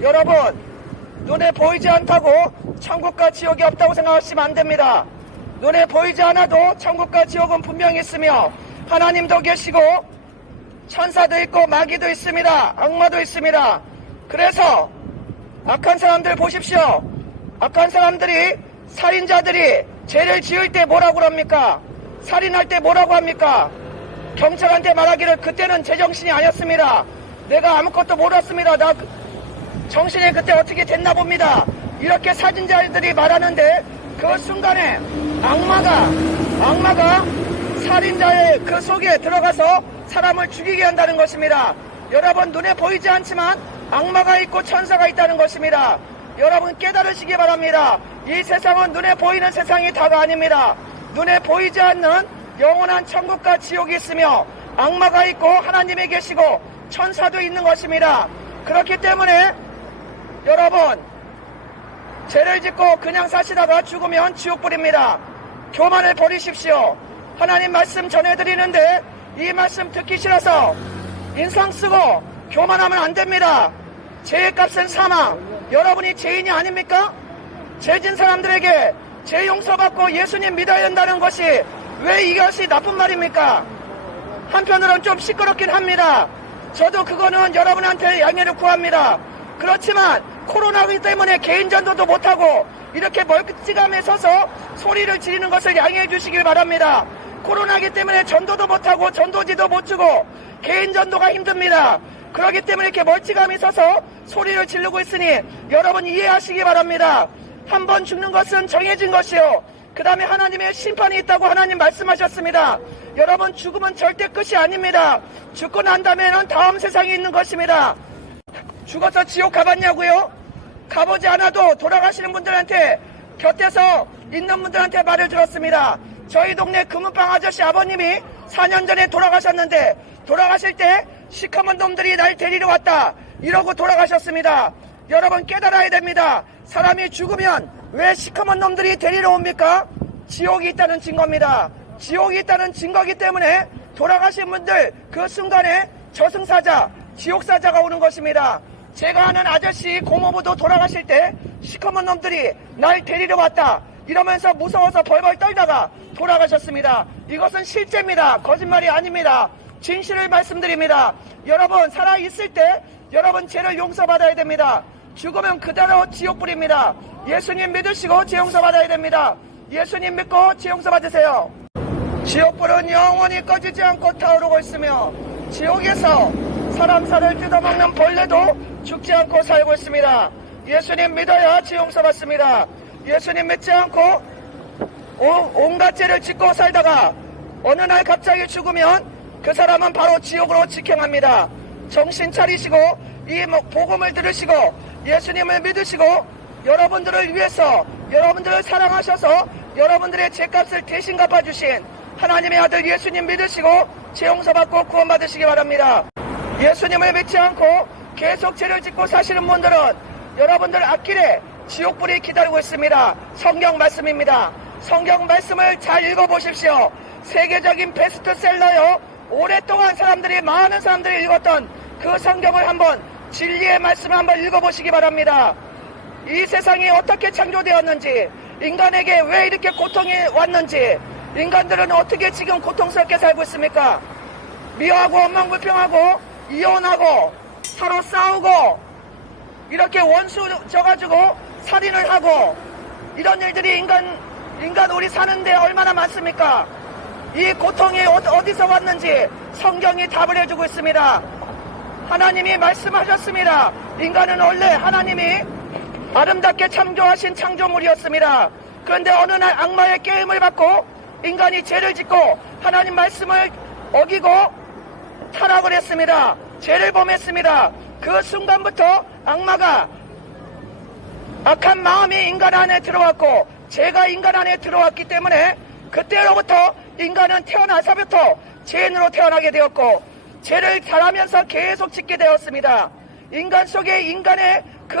여러분, 눈에 보이지 않다고 천국과 지옥이 없다고 생각하시면 안 됩니다. 눈에 보이지 않아도 천국과 지옥은 분명히 있으며 하나님도 계시고 천사도 있고 마귀도 있습니다. 악마도 있습니다. 그래서 악한 사람들 보십시오. 악한 사람들이, 살인자들이 죄를 지을 때 뭐라고 합니까? 살인할 때 뭐라고 합니까? 경찰한테 말하기를 그때는 제정신이 아니었습니다. 내가 아무것도 몰랐습니다. 나 정신이 그때 어떻게 됐나 봅니다. 이렇게 살인자들이 말하는데 그 순간에 악마가 살인자의 그 속에 들어가서 사람을 죽이게 한다는 것입니다. 여러분, 눈에 보이지 않지만 악마가 있고 천사가 있다는 것입니다. 여러분 깨달으시기 바랍니다. 이 세상은 눈에 보이는 세상이 다가 아닙니다. 눈에 보이지 않는 영원한 천국과 지옥이 있으며 악마가 있고 하나님이 계시고 천사도 있는 것입니다. 그렇기 때문에 여러분, 죄를 짓고 그냥 사시다가 죽으면 지옥불입니다. 교만을 버리십시오. 하나님 말씀 전해드리는데 이 말씀 듣기 싫어서 인상 쓰고 교만하면 안 됩니다. 죄의 값은 사망. 여러분이 죄인이 아닙니까? 죄진 사람들에게 죄 용서받고 예수님 믿어야 된다는 것이 왜 이것이 나쁜 말입니까? 한편으로는 좀 시끄럽긴 합니다. 저도 그거는 여러분한테 양해를 구합니다. 그렇지만 코로나기 때문에 개인 전도도 못하고 이렇게 멀찌감에 서서 소리를 지르는 것을 양해해 주시길 바랍니다. 코로나기 때문에 전도도 못하고 전도지도 못 주고 개인 전도가 힘듭니다. 그렇기 때문에 이렇게 멀찌감이 서서 소리를 지르고 있으니 여러분 이해하시기 바랍니다. 한 번 죽는 것은 정해진 것이요, 그 다음에 하나님의 심판이 있다고 하나님 말씀하셨습니다. 여러분, 죽음은 절대 끝이 아닙니다. 죽고 난 다음에는 다음 세상이 있는 것입니다. 죽어서 지옥 가봤냐고요? 가보지 않아도 돌아가시는 분들한테, 곁에서 있는 분들한테 말을 들었습니다. 저희 동네 금은방 아저씨 아버님이 4년 전에 돌아가셨는데 돌아가실 때 시커먼 놈들이 날 데리러 왔다 이러고 돌아가셨습니다. 여러분 깨달아야 됩니다. 사람이 죽으면 왜 시커먼 놈들이 데리러 옵니까? 지옥이 있다는 증거입니다. 지옥이 있다는 증거이기 때문에 돌아가신 분들 그 순간에 저승사자, 지옥사자가 오는 것입니다. 제가 아는 아저씨 고모부도 돌아가실 때 시커먼 놈들이 날 데리러 왔다 이러면서 무서워서 벌벌 떨다가 돌아가셨습니다. 이것은 실제입니다. 거짓말이 아닙니다. 진실을 말씀드립니다. 여러분 살아있을 때 여러분 죄를 용서받아야 됩니다. 죽으면 그대로 지옥불입니다. 예수님 믿으시고 죄 용서받아야 됩니다. 예수님 믿고 죄 용서받으세요. 지옥불은 영원히 꺼지지 않고 타오르고 있으며 지옥에서 사람 살을 뜯어먹는 벌레도 죽지 않고 살고 있습니다. 예수님 믿어야 죄 용서받습니다. 예수님 믿지 않고 온갖 죄를 짓고 살다가 어느 날 갑자기 죽으면 그 사람은 바로 지옥으로 직행합니다. 정신 차리시고 이 복음을 들으시고 예수님을 믿으시고 여러분들을 위해서 여러분들을 사랑하셔서 여러분들의 죄값을 대신 갚아주신 하나님의 아들 예수님 믿으시고 죄 용서받고 구원받으시기 바랍니다. 예수님을 믿지 않고 계속 죄를 짓고 사시는 분들은 여러분들 앞길에 지옥불이 기다리고 있습니다. 성경 말씀입니다. 성경 말씀을 잘 읽어보십시오. 세계적인 베스트셀러요. 오랫동안 많은 사람들이 읽었던 그 성경을 한번, 진리의 말씀을 한번 읽어보시기 바랍니다. 이 세상이 어떻게 창조되었는지, 인간에게 왜 이렇게 고통이 왔는지, 인간들은 어떻게 지금 고통스럽게 살고 있습니까? 미워하고 원망불평하고 이혼하고 서로 싸우고 이렇게 원수 져가지고 살인을 하고 이런 일들이 인간 우리 사는데 얼마나 많습니까? 이 고통이 어디서 왔는지 성경이 답을 해주고 있습니다. 하나님이 말씀하셨습니다. 인간은 원래 하나님이 아름답게 창조하신 창조물이었습니다. 그런데 어느 날 악마의 게임을 받고 인간이 죄를 짓고 하나님 말씀을 어기고 타락을 했습니다. 죄를 범했습니다. 그 순간부터 악마가 악한 마음이 인간 안에 들어왔고 죄가 인간 안에 들어왔기 때문에 그때로부터 인간은 태어나서부터 죄인으로 태어나게 되었고 죄를 잘하면서 계속 짓게 되었습니다. 인간 속에 인간의 그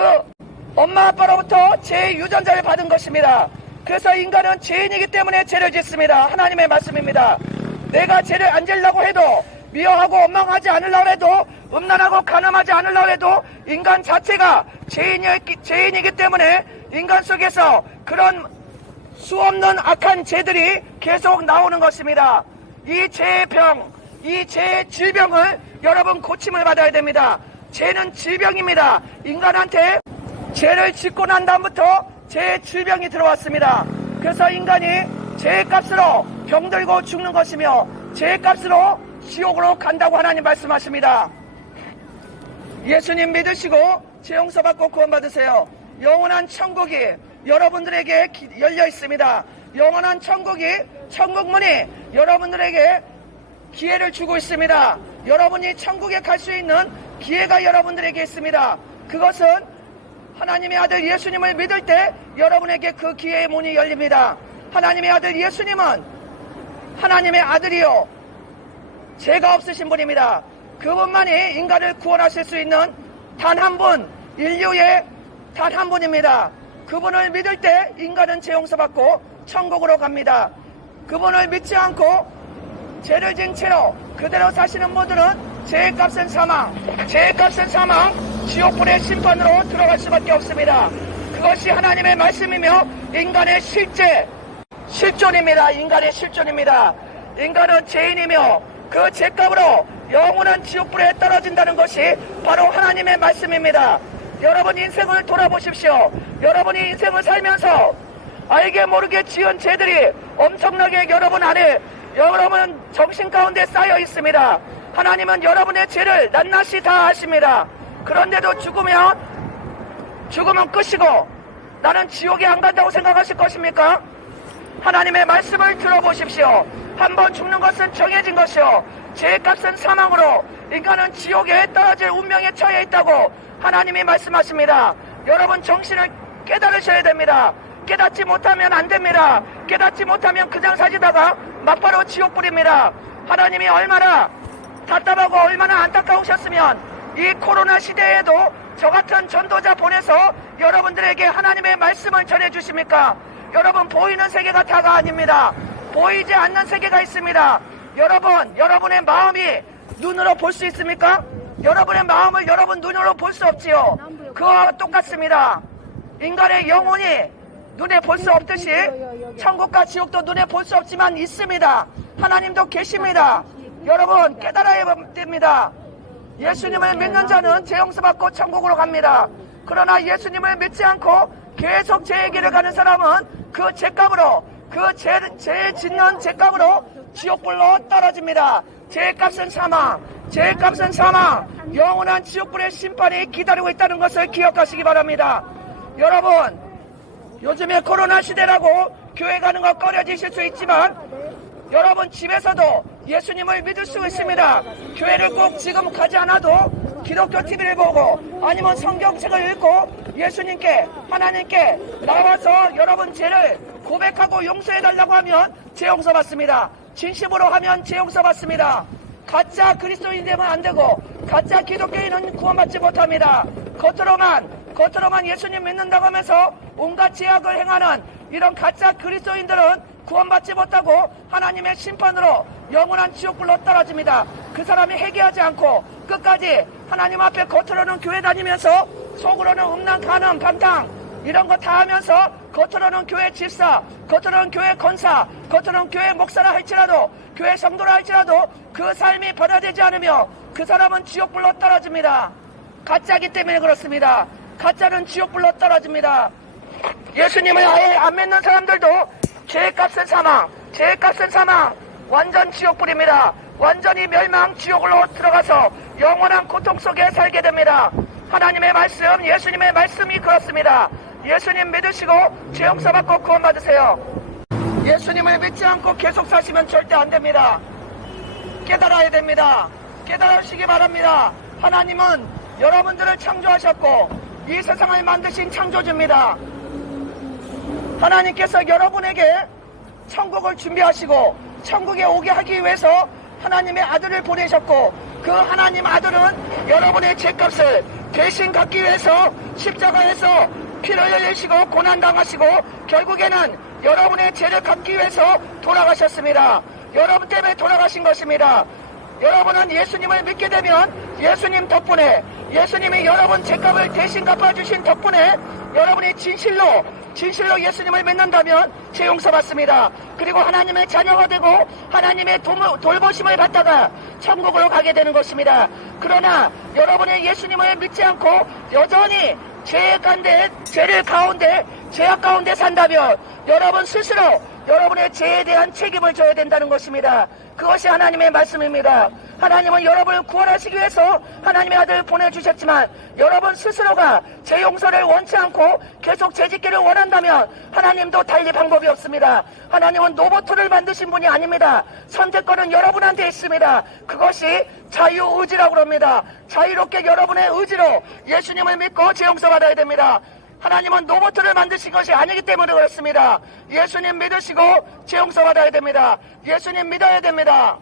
엄마 아빠로부터 죄의 유전자를 받은 것입니다. 그래서 인간은 죄인이기 때문에 죄를 짓습니다. 하나님의 말씀입니다. 내가 죄를 안 지으려고 해도 미워하고 원망하지 않으려고 해도, 음란하고 간음하지 않으려고 해도 인간 자체가 죄인이기 때문에 인간 속에서 그런 수없는 악한 죄들이 계속 나오는 것입니다. 이 죄의 병, 이 죄의 질병을 여러분 고침을 받아야 됩니다. 죄는 질병입니다. 인간한테 죄를 짓고 난 다음부터 죄의 질병이 들어왔습니다. 그래서 인간이 죄의 값으로 병들고 죽는 것이며 죄의 값으로 지옥으로 간다고 하나님 말씀하십니다. 예수님 믿으시고 죄 용서받고 구원받으세요. 영원한 천국이 여러분들에게 열려 있습니다. 영원한 천국문이 여러분들에게 기회를 주고 있습니다. 여러분이 천국에 갈 수 있는 기회가 여러분들에게 있습니다. 그것은 하나님의 아들 예수님을 믿을 때 여러분에게 그 기회의 문이 열립니다. 하나님의 아들 예수님은 하나님의 아들이요 죄가 없으신 분입니다. 그분만이 인간을 구원하실 수 있는 단 한 분, 인류의 단 한 분입니다. 그분을 믿을 때 인간은 죄 용서받고 천국으로 갑니다. 그분을 믿지 않고 죄를 진 채로 그대로 사시는 분들은 죄의 값은 사망, 지옥불의 심판으로 들어갈 수밖에 없습니다. 그것이 하나님의 말씀이며 인간의 실존입니다. 인간의 실존입니다. 인간은 죄인이며 그 죄값으로 영원한 지옥불에 떨어진다는 것이 바로 하나님의 말씀입니다. 여러분 인생을 돌아보십시오. 여러분이 인생을 살면서 알게 모르게 지은 죄들이 엄청나게 여러분 안에 여러분 정신 가운데 쌓여 있습니다. 하나님은 여러분의 죄를 낱낱이 다 아십니다. 그런데도 죽으면 끝이고 나는 지옥에 안 간다고 생각하실 것입니까? 하나님의 말씀을 들어보십시오. 한번 죽는 것은 정해진 것이요 죄의 값은 사망으로 인간은 지옥에 떨어질 운명에 처해 있다고 하나님이 말씀하십니다. 여러분 정신을 깨달으셔야 됩니다. 깨닫지 못하면 안 됩니다. 깨닫지 못하면 그냥 사시다가 막바로 지옥불입니다. 하나님이 얼마나 답답하고 얼마나 안타까우셨으면 이 코로나 시대에도 저 같은 전도자 보내서 여러분들에게 하나님의 말씀을 전해주십니까? 여러분 보이는 세계가 다가 아닙니다. 보이지 않는 세계가 있습니다. 여러분의 마음이 눈으로 볼 수 있습니까? 여러분의 마음을 여러분 눈으로 볼 수 없지요. 그와 똑같습니다. 인간의 영혼이 눈에 볼 수 없듯이 천국과 지옥도 눈에 볼 수 없지만 있습니다. 하나님도 계십니다. 여러분 깨달아야 됩니다. 예수님을 믿는 자는 죄 용서받고 천국으로 갑니다. 그러나 예수님을 믿지 않고 계속 죄의 길을 가는 사람은 그 죄값으로 죄 짓는 죄값으로 지옥불로 떨어집니다. 죄의 값은 사망, 영원한 지옥불의 심판이 기다리고 있다는 것을 기억하시기 바랍니다. 여러분 요즘에 코로나 시대라고 교회 가는 거 꺼려지실 수 있지만 여러분 집에서도 예수님을 믿을 수 있습니다. 교회를 꼭 지금 가지 않아도 기독교 TV를 보고 아니면 성경책을 읽고 예수님께 하나님께 나와서 여러분 죄를 고백하고 용서해달라고 하면 죄 용서받습니다. 진심으로 하면 죄 용서받습니다. 가짜 그리스도인 되면 안 되고 가짜 기독교인은 구원받지 못합니다. 겉으로만 예수님 믿는다고 하면서 온갖 죄악을 행하는 이런 가짜 그리스도인들은 구원받지 못하고 하나님의 심판으로 영원한 지옥불로 떨어집니다. 그 사람이 회개하지 않고 끝까지 하나님 앞에 겉으로는 교회 다니면서 속으로는 음란, 간음, 방탕 이런 거 다 하면서 겉으로는 교회 집사, 겉으로는 교회 권사, 겉으로는 교회 목사라 할지라도 교회 성도라 할지라도 그 삶이 변화되지 않으며 그 사람은 지옥불로 떨어집니다. 가짜기 때문에 그렇습니다. 가짜는 지옥불로 떨어집니다. 예수님을 아예 안 믿는 사람들도 죄값은 사망, 완전 지옥불입니다. 완전히 멸망 지옥으로 들어가서 영원한 고통 속에 살게 됩니다. 하나님의 말씀, 예수님의 말씀이 그렇습니다. 예수님 믿으시고 죄 용서받고 구원받으세요. 예수님을 믿지 않고 계속 사시면 절대 안 됩니다. 깨달아야 됩니다. 깨달으시기 바랍니다. 하나님은 여러분들을 창조하셨고 이 세상을 만드신 창조주입니다. 하나님께서 여러분에게 천국을 준비하시고 천국에 오게 하기 위해서 하나님의 아들을 보내셨고 그 하나님 아들은 여러분의 죄값을 대신 갚기 위해서 십자가에서 피를 흘리시고 고난당하시고 결국에는 여러분의 죄를 갚기 위해서 돌아가셨습니다. 여러분 때문에 돌아가신 것입니다. 여러분은 예수님을 믿게 되면 예수님 덕분에, 예수님이 여러분 죄값을 대신 갚아주신 덕분에 여러분이 진실로 예수님을 믿는다면 죄 용서받습니다. 그리고 하나님의 자녀가 되고 하나님의 돌보심을 받다가 천국으로 가게 되는 것입니다. 그러나 여러분이 예수님을 믿지 않고 여전히 죄악 가운데 산다면 여러분 스스로 여러분의 죄에 대한 책임을 져야 된다는 것입니다. 그것이 하나님의 말씀입니다. 하나님은 여러분을 구원하시기 위해서 하나님의 아들을 보내주셨지만 여러분 스스로가 죄 용서를 원치 않고 계속 죄짓기를 원한다면 하나님도 달리 방법이 없습니다. 하나님은 로봇을 만드신 분이 아닙니다. 선택권은 여러분한테 있습니다. 그것이 자유의지라고 합니다. 자유롭게 여러분의 의지로 예수님을 믿고 죄 용서받아야 됩니다. 하나님은 로봇을 만드신 것이 아니기 때문에 그렇습니다. 예수님 믿으시고 죄 용서받아야 됩니다. 예수님 믿어야 됩니다.